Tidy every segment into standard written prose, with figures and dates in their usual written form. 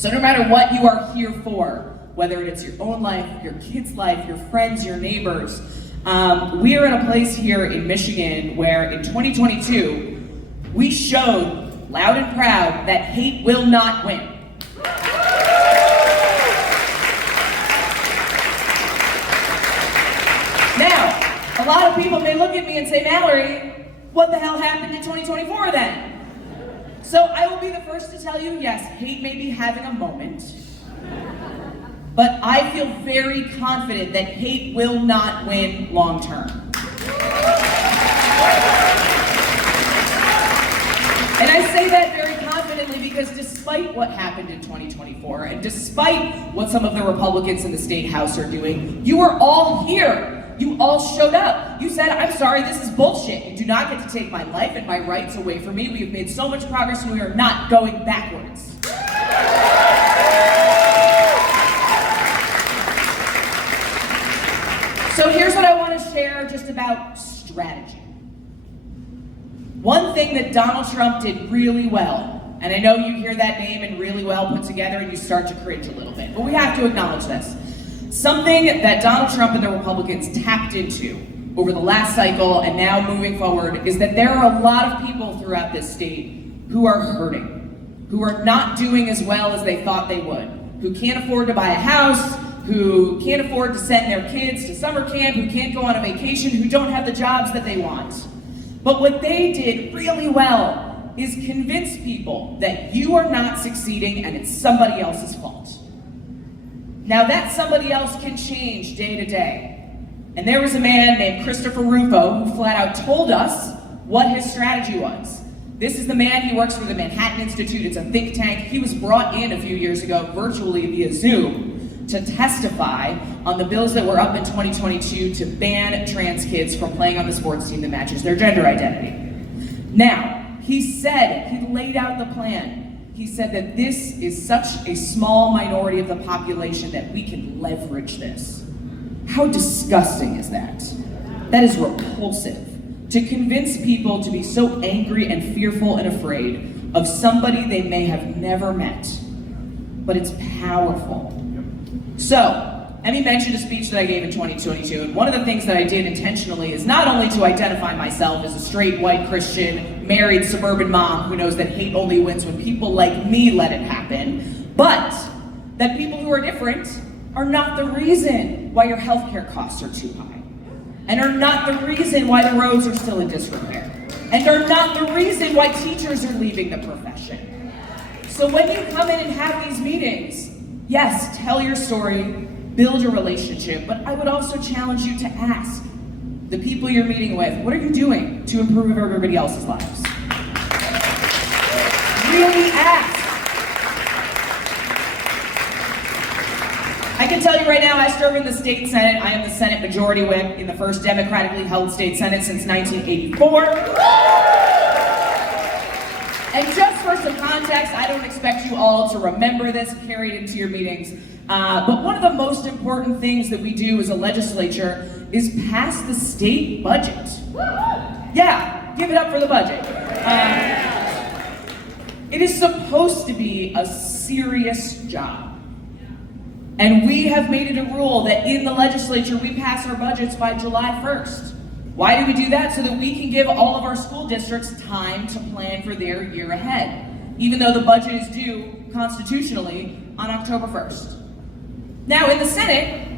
So no matter what you are here for, whether it's your own life, your kid's life, your friends, your neighbors, we are in a place here in Michigan where in 2022, we showed loud and proud that hate will not win. Now, a lot of people may look at me and say, Mallory, what the hell happened in 2024 then? So I will be the first to tell you, yes, hate may be having a moment, but I feel very confident that hate will not win long term. And I say that very confidently because despite what happened in 2024, and despite what some of the Republicans in the State House are doing, you are all here. You all showed up. You said, I'm sorry, this is bullshit. You do not get to take my life and my rights away from me. We have made so much progress and we are not going backwards. So here's what I want to share just about strategy. One thing that Donald Trump did really well, and I know you hear that name and really well put together and you start to cringe a little bit, but we have to acknowledge this. Something that Donald Trump and the Republicans tapped into over the last cycle and now moving forward is that there are a lot of people throughout this state who are hurting, who are not doing as well as they thought they would, who can't afford to buy a house, who can't afford to send their kids to summer camp, who can't go on a vacation, who don't have the jobs that they want. But what they did really well is convince people that you are not succeeding and it's somebody else's fault. Now that somebody else can change day to day. And there was a man named Christopher Rufo who flat out told us what his strategy was. This is the man, he works for the Manhattan Institute, it's a think tank. He was brought in a few years ago virtually via Zoom to testify on the bills that were up in 2022 to ban trans kids from playing on the sports team that matches their gender identity. Now, he laid out the plan. He said that this is such a small minority of the population that we can leverage this. How disgusting is that? That is repulsive. To convince people to be so angry and fearful and afraid of somebody they may have never met. But it's powerful. So, Emmy mentioned a speech that I gave in 2022, and one of the things that I did intentionally is not only to identify myself as a straight, white, Christian, married, suburban mom who knows that hate only wins when people like me let it happen, but that people who are different are not the reason why your healthcare costs are too high, and are not the reason why the roads are still in disrepair, and are not the reason why teachers are leaving the profession. So when you come in and have these meetings, yes, tell your story, build a relationship, but I would also challenge you to ask the people you're meeting with, what are you doing to improve everybody else's lives? Really ask. I can tell you right now, I serve in the state Senate. I am the Senate Majority Whip in the first democratically held state Senate since 1984. And just for some context, I don't expect you all to remember this, carry it into your meetings, but one of the most important things that we do as a legislature is pass the state budget. Yeah, give it up for the budget. It is supposed to be a serious job. And we have made it a rule that in the legislature, we pass our budgets by July 1st. Why do we do that? So that we can give all of our school districts time to plan for their year ahead, even though the budget is due constitutionally on October 1st. Now in the Senate,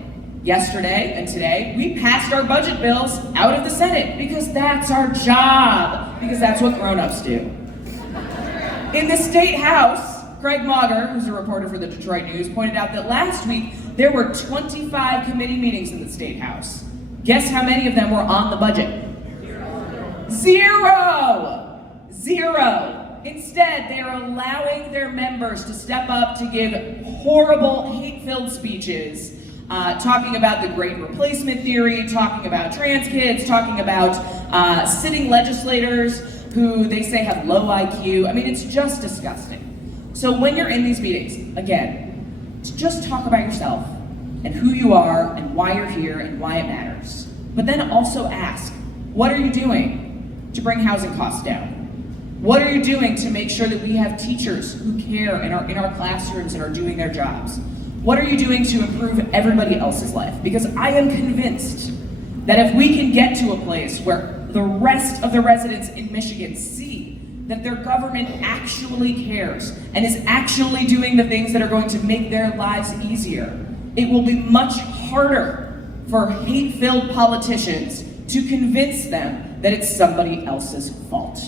yesterday and today, we passed our budget bills out of the Senate because that's our job, because that's what grown-ups do. In the State House, Craig Mauger, who's a reporter for the Detroit News, pointed out that last week there were 25 committee meetings in the State House. Guess how many of them were on the budget? Zero! Instead, they're allowing their members to step up to give horrible, hate-filled speeches, talking about the great replacement theory, talking about trans kids, talking about sitting legislators who they say have low IQ. I mean, it's just disgusting. So when you're in these meetings, again, just talk about yourself and who you are and why you're here and why it matters. But then also ask, what are you doing to bring housing costs down? What are you doing to make sure that we have teachers who care and are in our classrooms and are doing their jobs? What are you doing to improve everybody else's life? Because I am convinced that if we can get to a place where the rest of the residents in Michigan see that their government actually cares and is actually doing the things that are going to make their lives easier, it will be much harder for hate-filled politicians to convince them that it's somebody else's fault.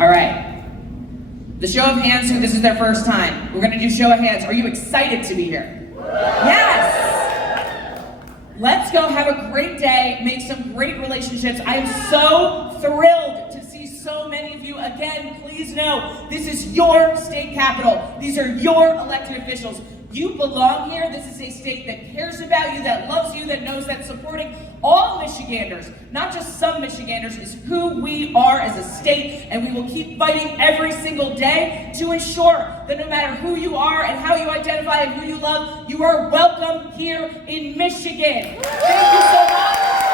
All right, the show of hands who this is their first time. We're gonna do show of hands. Are you excited to be here? Yes! Let's go have a great day, make some great relationships. I am so thrilled to see so many of you. Again, please know, this is your state capitol. These are your elected officials. You belong here. This is a state that cares about you, that loves you, that knows that supporting all Michiganders, not just some Michiganders, is who we are as a state, and we will keep fighting every single day to ensure that no matter who you are and how you identify and who you love, you are welcome here in Michigan. Thank you so much.